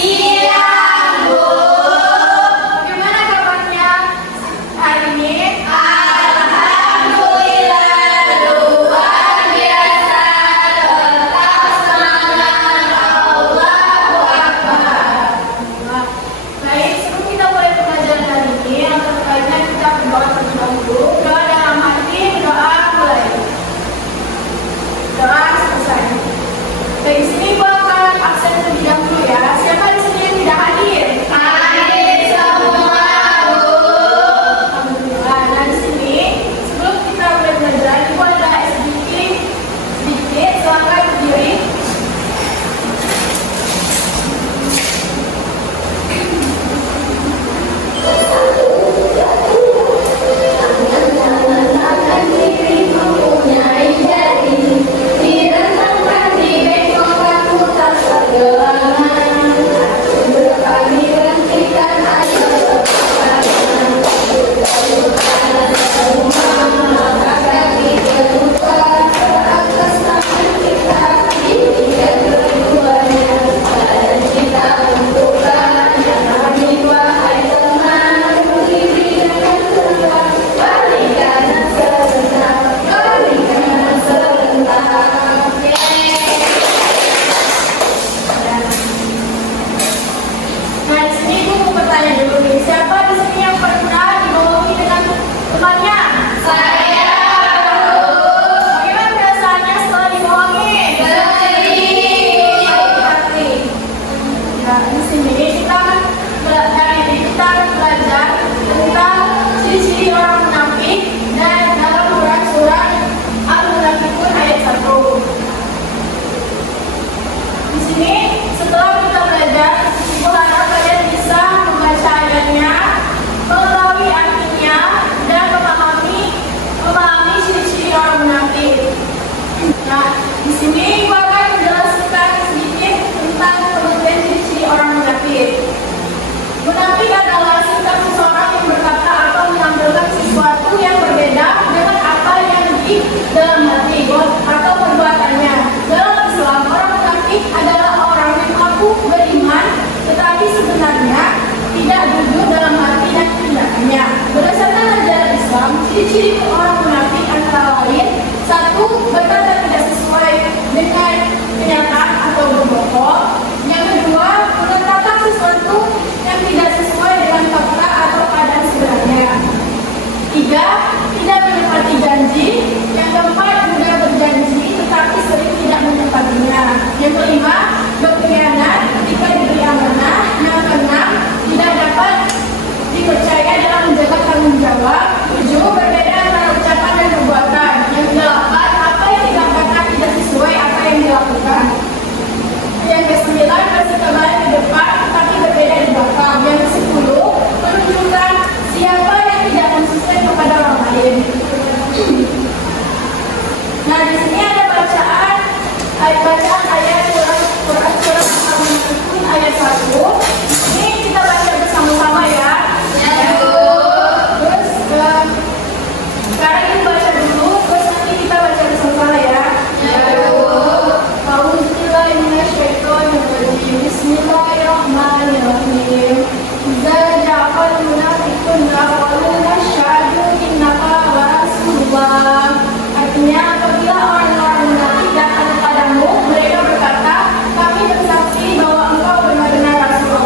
Siang, Bu. Bagaimana kabarnya hari ini? Alhamdulillah, luar biasa. Tetap semangat, Allahu Akbar. Baik, sebelum kita mulai pelajaran hari ini, yang terkaitnya kita berdoa terlebih dahulu. Doa dalam hati, doa mulai. Doa selesai. Dari sini gua akan absen terlebih dahulu ya. Siapa di sini yang tidak hadir? Hadir semua, Bu. Alhamdulillah. Nah, di sini sebelum kita mulai belajar, gua ada sedikit. Silakan berdiri. Nah, di sini gue mau bertanya dulu nih, siapa di sini yang pernah dibohongi dengan temannya? Saya. Bagaimana perasaannya setelah dibohongi? Sedih. Nah, di sini kita akan belajar tentang ciri-ciri orang munafik dan dalam surat Al-Munafiqun ayat 1. Di sini setelah kita belajar, Ibu harap kalian bisa membaca ayatnya, mengetahui artinya, dan memahami ciri-ciri orang munafik. Nah, di sini Ibu akan menjelaskan sedikit tentang pengertian ciri-ciri orang munafik. Munafik adalah sikap seseorang yang berkata atau menampilkan sesuatu yang berbeda dengan apa yang di dalam hati atau perbuatannya. Dalam Islam, orang munafik adalah orang yang mengaku beriman, tetapi sebenarnya tidak jujur dalam hati dan tindakannya. Berdasarkan ajaran Islam, ciri-ciri orang munafik antara lain: 1. Berkata tidak sesuai dengan kenyataan atau berbohong. Yang kedua, mengatakan sesuatu yang tidak sesuai dengan fakta atau keadaan sebenarnya. 3. Tidak menepati janji. Yang keempat, mudah berjanji tetapi sering tidak menepatinya. Yang kelima, berkhianat ketika diberi amanah. Yang keenam, tidak dapat dipercaya dalam menjaga tanggung jawab. 7. Berbeda antara ucapan dan perbuatan. Yang kedelapan, apa yang dikatakan tidak sesuai apa yang dilakukan. Yang kesembilan, bersikap baik di depan tapi berbeda di belakang. Yang kesepuluh, menunjukkan siapa yang tidak konsisten kepada orang lain. Nah, di sini ada bacaan ayat Quran surat Al-Munafiqun ayat 1. Ini kita baca bersama-sama ya. Terus sekarang kita baca dulu, terus nanti kita baca bersama-sama ya. Bismillahirrahmanirrahim. Idza ja'al munafiqun yaquluna asyhadu innaka wa rasulullah. Artinya, apabila orang-orang munafik datang kepadamu, mereka berkata, kami bersaksi bahwa engkau benar-benar Rasul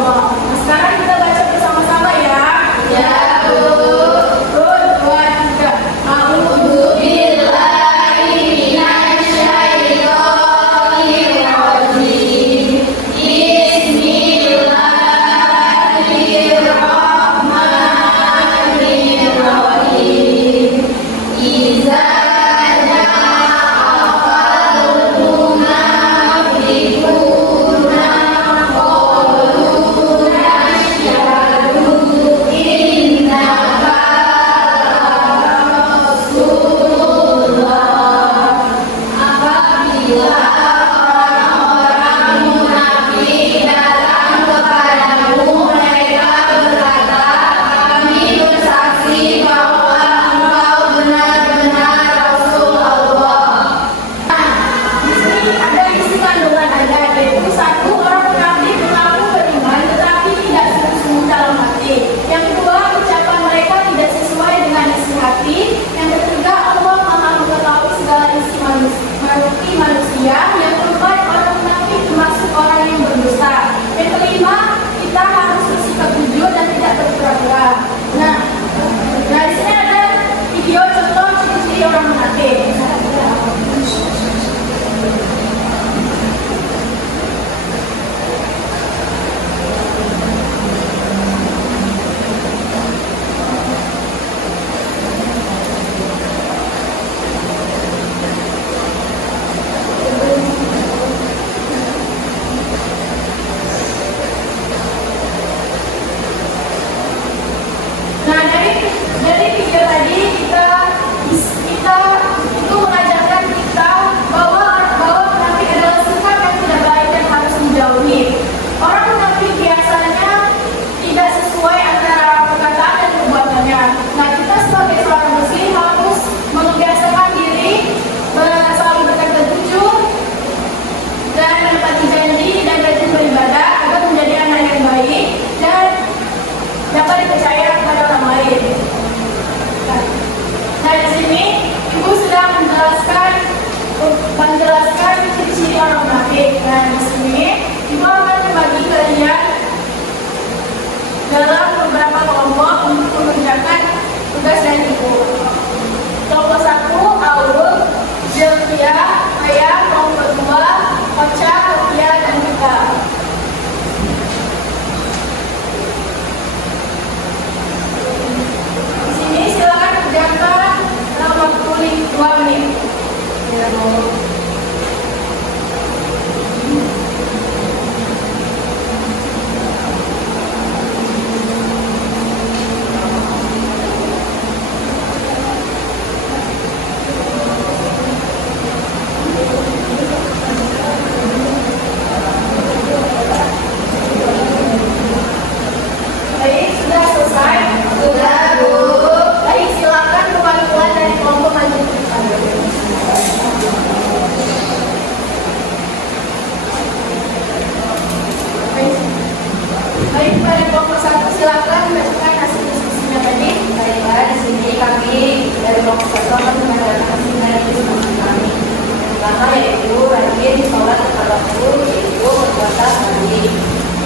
pertama yaitu rajin sholat tepat waktu, yaitu perbuatan baik.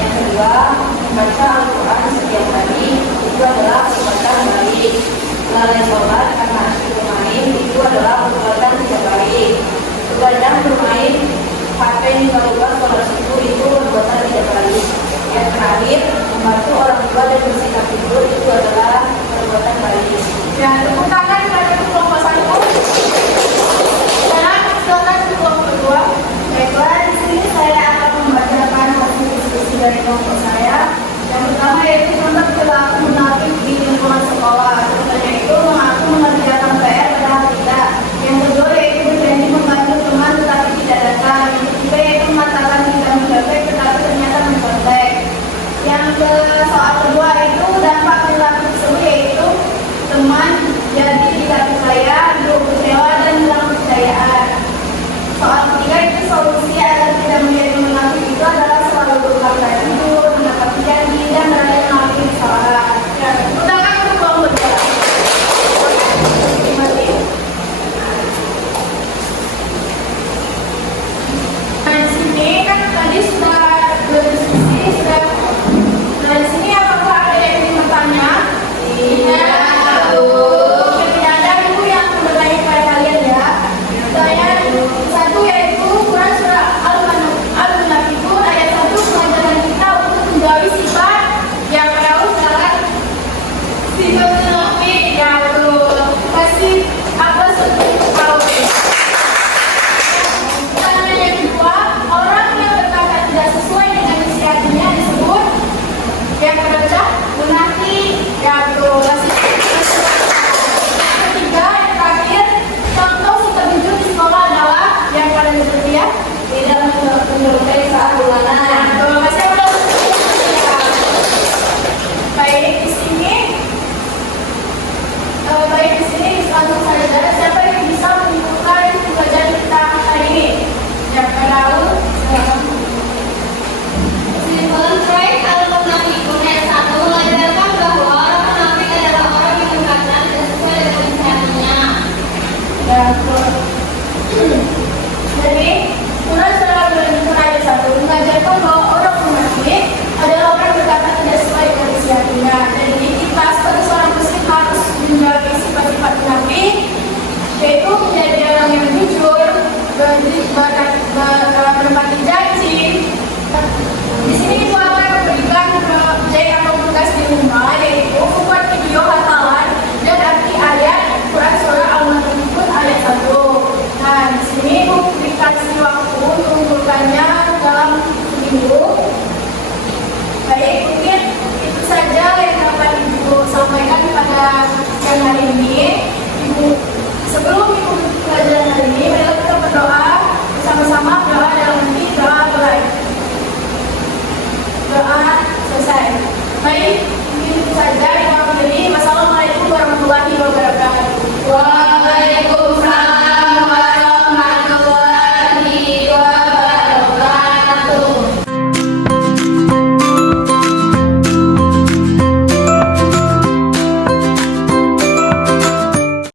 Yang kedua, membaca Al-Quran setiap hari, itu adalah perbuatan baik. Lalai sholat karena asyik bermain, itu adalah perbuatan tidak baik. Begadang bermain HP hingga lupa sholat subuh, itu perbuatan tidak baik. Yang terakhir, membantu orang tua dan bersikap tidur, itu adalah perbuatan baik. Dan tepuk tangan bagi kelompok 1. Sekarang silakan ke kelompok 2. Baiklah, di sini saya akan membacakan hasil diskusi dari kelompok saya. Yang pertama yaitu tentang perilaku munafik di lingkungan sekolah. Contohnya itu mengaku mengerjakan PR padahal tidak. Yang kedua